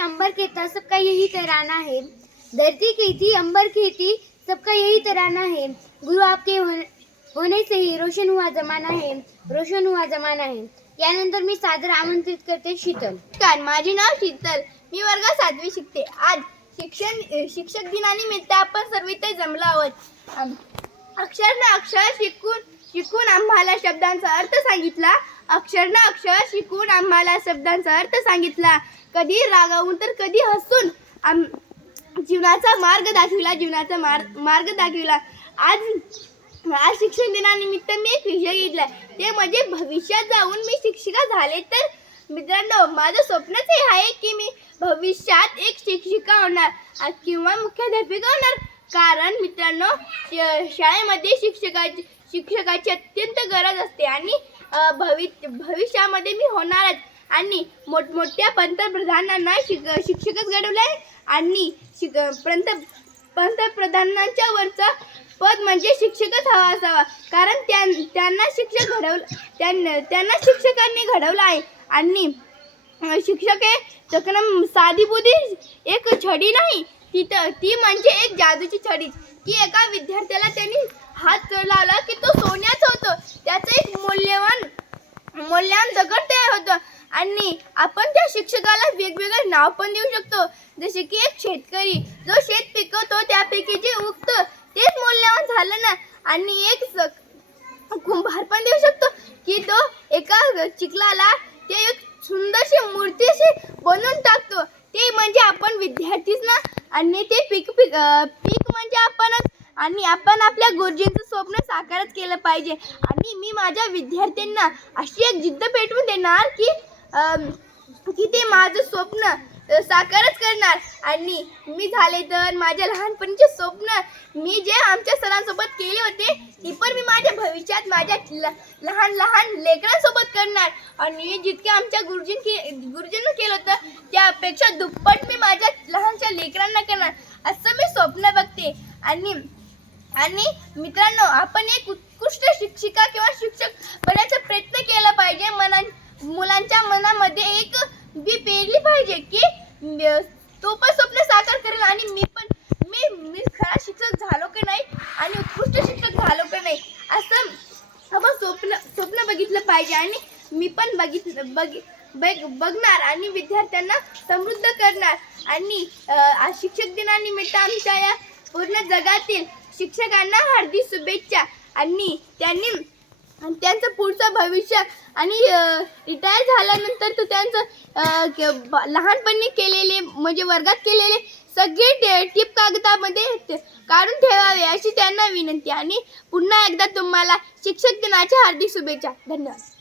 अंबर कहता सबका यही तराना है। धरती कहती अंबर कहती सबका यही तराना है। गुरु आपके हो, होने से ही रोशन हुआ जमाना है। रोशन हुआ जमाना है। यानंतर मी सादर आमंत्रित करते शीतल। नमस्कार माझे नाव शीतल. मी वर्ग सातवी शिकते. आज शिक्षण शिक्षक दिनानिमित्त आपण सर्व इथे जमलो आहोत. अक्षर न अक्षर शिकून शिकून आम्हाला शब्दांचा अर्थ सांगितला. अक्षर ना अक्षर शिकून आम्हाला शब्दांचा अर्थ सांगितला. कधी रागावून तर कधी हसून आम जीवनाचा मार्ग दाखविला जीवनाचा मार्ग मार्ग दाखविला. आज आज शिक्षण दिनानिमित्त मी एक विषय घेतला ते म्हणजे भविष्यात जाऊन मी शिक्षिका झाले तर मित्रांनो माझं स्वप्नच हे आहे की मी भविष्यात एक शिक्षिका होणार किंवा मुख्याध्यापिका होणार. कारण मित्रांनो श- शाळेमध्ये शिक्षकाची शिक्षकाची अत्यंत गरज असते आणि भवि भविष्यामध्ये मी होणारच. आणि मोठमोठ्या पंतप्रधानांना शिक शिक्षकच घडवलं आहे आणि शिक पंत पंतप्रधानांच्या वरचा पद म्हणजे शिक्षकच हवा असावा. कारण त्यां त्यांना शिक्षक घडवलं त्यांना त्यांना शिक्षकांनी घडवलं आहे. आणि शिक्षक हे चकनम साधी बुधी एक छडी नाही. ती तर ती म्हणजे एक जादूची छडी. की एका विद्यार्थ्याला त्यांनी हात लावला की तो सोन्याचा होतो. त्याचं एक मूल्यवान मूल्यवान दगड तयार होतं. आणि आपण त्या शिक्षकाला वेगवेगळे नाव पण देऊ शकतो. जसे की एक शेतकरी जो शेत पिकवतो त्यापैकी जे उगतं तेच मूल्यवान झालं ना. आणि एक कुंभार पण देऊ शकतो की तो एका चिखलाला ते एक सुंदरशी मूर्ती अशी बनवून टाकतो. ते म्हणजे आपण विद्यार्थीच ना. आणि ते पीक पीक पीक म्हणजे आपणच आणि आपण आपल्या गुरुजींचं स्वप्न साकारच केलं पाहिजे. आणि मी माझ्या विद्यार्थ्यांना अशी एक जिद्द पेटवून देणार की की ते माझं स्वप्न साकारच करणार. आणि मी झाले तर माझ्या लहानपणीचे स्वप्न मी जे आमच्या सरांसोबत केले होते ती पण मी माझ्या भविष्यात माझ्या ल- लहान लहान लेकरांसोबत करणार. आणि जितके आमच्या गुरुजीं के गुरुजींना केलं होतं त्यापेक्षा दुप्पट मी माझ्या लहानशा लेकरांना करणार. असं मी स्वप्न बघते. आणि आणि मित्रांनो आपण एक उत्कृष्ट शिक्षिका किंवा शिक्षक बनायचा प्रयत्न केला पाहिजे. मना मुलांच्या मनामध्ये एक बी पेरली पाहिजे की तो पण स्वप्न साकार करेल आणि मी पण मी मी खरा शिक्षक झालो की नाही आणि उत्कृष्ट शिक्षक झालो की नाही असं आपण स्वप्न स्वप्न बघितलं पाहिजे आणि मी पण बघितलं बघ बघ बघणार आणि विद्यार्थ्यांना समृद्ध करणार. आणि शिक्षक दिनानिमित्त आमच्या या पूर्ण जगातील शिक्षकांना हार्दिक शुभेच्छा. आणि त्यांनी आणि त्यांचं पुढचं भविष्य आणि रिटायर झाल्यानंतर तर त्यांचं लहानपणी केलेले म्हणजे वर्गात केलेले सगळे टे- टिप कागदामध्ये काढून ठेवावे अशी त्यांना विनंती. आणि पुन्हा एकदा तुम्हाला शिक्षक दिनाच्या हार्दिक शुभेच्छा. धन्यवाद.